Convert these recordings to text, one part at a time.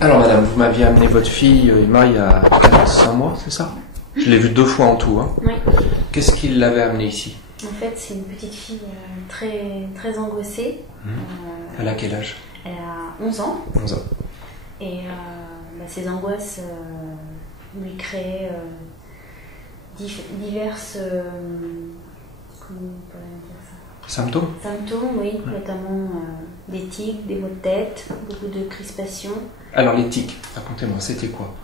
Alors madame, vous m'aviez amené votre fille Emma il y a 5 mois, c'est ça? Je l'ai vue 2 fois en tout. Hein. Oui. Qu'est-ce qui l'avait amenée ici? En fait, c'est une petite fille très angoissée. Elle a quel âge? Elle a 11 ans. 11 ans. Et ces angoisses lui créaient diverses... comment on peut dire ça? Symptômes? Symptômes, oui. Notamment des tics, des maux de tête, beaucoup de crispation. Alors les tics, racontez-moi, c'était quoi?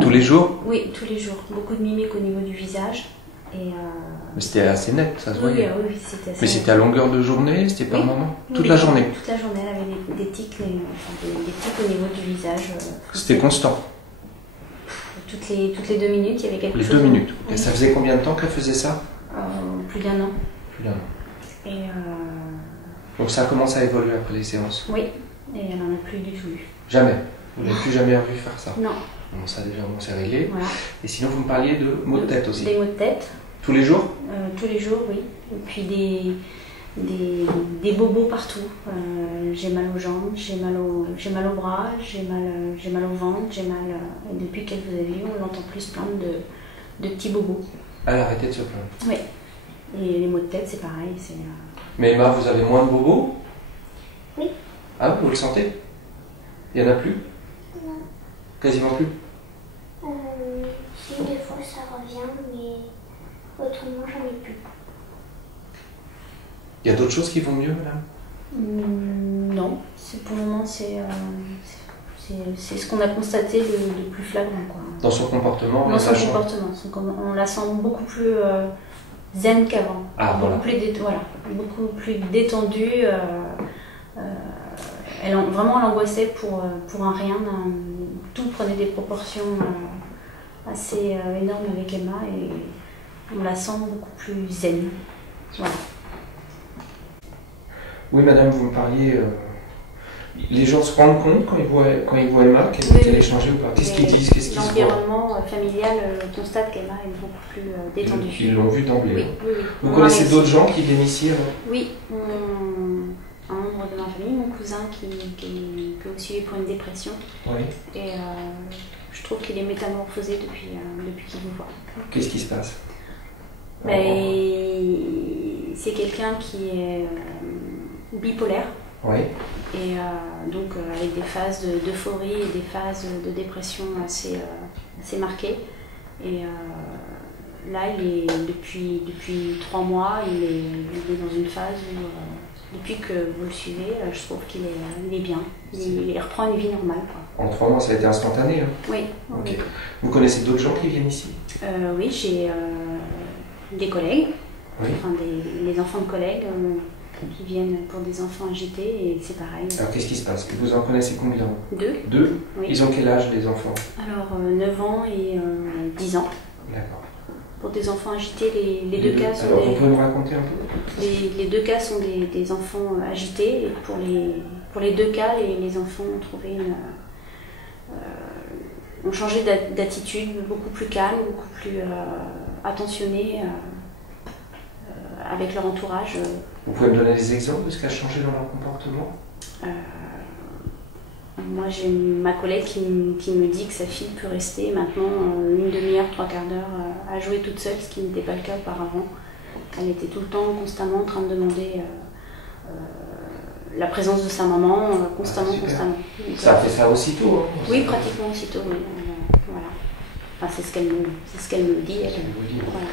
Tous les jours? Oui, tous les jours. Beaucoup de mimiques au niveau du visage. Mais c'était assez net, ça se voyait. Oui, c'était assez Mais c'était à longueur de journée, c'était par moment? Toute la journée? Toute la journée, elle avait des tics, des tics au niveau du visage. C'était constant? Toutes les 2 minutes, il y avait quelque chose. Les 2 minutes. Oui. Et ça faisait combien de temps qu'elle faisait ça? Plus d'1 an. Plus d'un an. Et Donc ça a commencé à évoluer après les séances? oui, et elle n'en a plus du tout eu. Jamais? Vous n'avez plus jamais vu faire ça? Non. Bon, ça déjà, bon, c'est réglé. Voilà. Et sinon, vous me parliez de maux de tête aussi? Des maux de tête. Tous les jours? Tous les jours, oui. Et puis des bobos partout. J'ai mal aux jambes, j'ai mal au bras, j'ai mal au ventre, et depuis qu'elle vous a vu, on l'entend plus plaindre de petits bobos. Elle a arrêté de se plaindre? Oui. Et les maux de tête, c'est pareil. Mais Emma, vous avez moins de bobos? Oui. Ah, vous le sentez? Il n'y en a plus? Non. Quasiment plus? Si, des fois ça revient, mais autrement j'en ai plus. Il y a d'autres choses qui vont mieux, madame? Non. Pour le moment, c'est ce qu'on a constaté le plus flagrant. Quoi. Dans son comportement? Dans son comportement. On la sent beaucoup plus zen qu'avant. Ah, voilà. Beaucoup plus détendue. Vraiment, elle angoissait pour un rien. Tout prenait des proportions assez énormes avec Emma et on la sent beaucoup plus zen. Voilà. Oui, madame, vous me parliez... les gens se rendent compte quand ils voient Emma qu'elle est changée ou pas? Qu'est-ce qu'ils disent? Qu'est-ce qu'ils se voient? L'environnement familial constate qu'Emma est beaucoup plus détendue. Ils l'ont vu d'emblée. Oui, oui, oui. Vous connaissez d'autres gens qui viennent ici? Oui, un membre de ma famille, mon cousin qui peut aussi pour une dépression. Oui. Et je trouve qu'il est métamorphosé depuis qu'il vous voit. Qu'est-ce qui se passe? C'est quelqu'un qui est bipolaire. Oui. Et donc avec des phases d'euphorie et des phases de dépression assez marquées. Et là, depuis 3 mois, il est dans une phase où, depuis que vous le suivez, je trouve qu'il est bien. Il reprend une vie normale. Quoi. En 3 mois, ça a été instantané? Hein? Oui. Okay. Oui. Vous connaissez d'autres gens qui viennent ici? Oui, j'ai des collègues, oui. Enfin les enfants de collègues qui viennent pour des enfants agités et c'est pareil. Alors qu'est-ce qui se passe? Vous en connaissez combien? 2. 2? Oui. Ils ont quel âge les enfants? Alors 9 ans et 10 ans. D'accord. Pour des enfants agités, les deux cas sont Alors, vous pouvez me raconter un peu? Les 2 cas sont des enfants agités et pour les 2 cas, les enfants ont trouvé ont changé d'attitude, beaucoup plus calme, beaucoup plus attentionné avec leur entourage. Vous pouvez me donner des exemples de ce qui a changé dans leur comportement? Moi, j'ai ma collègue qui me dit que sa fille peut rester maintenant une demi-heure, 3/4 d'heure à jouer toute seule, ce qui n'était pas le cas auparavant. Elle était tout le temps, constamment en train de demander la présence de sa maman, constamment. Donc, ça a fait ça aussitôt? Hein, oui, pratiquement aussitôt. Oui. Voilà. Enfin, c'est ce qu'elle me dit. Elle. Voilà.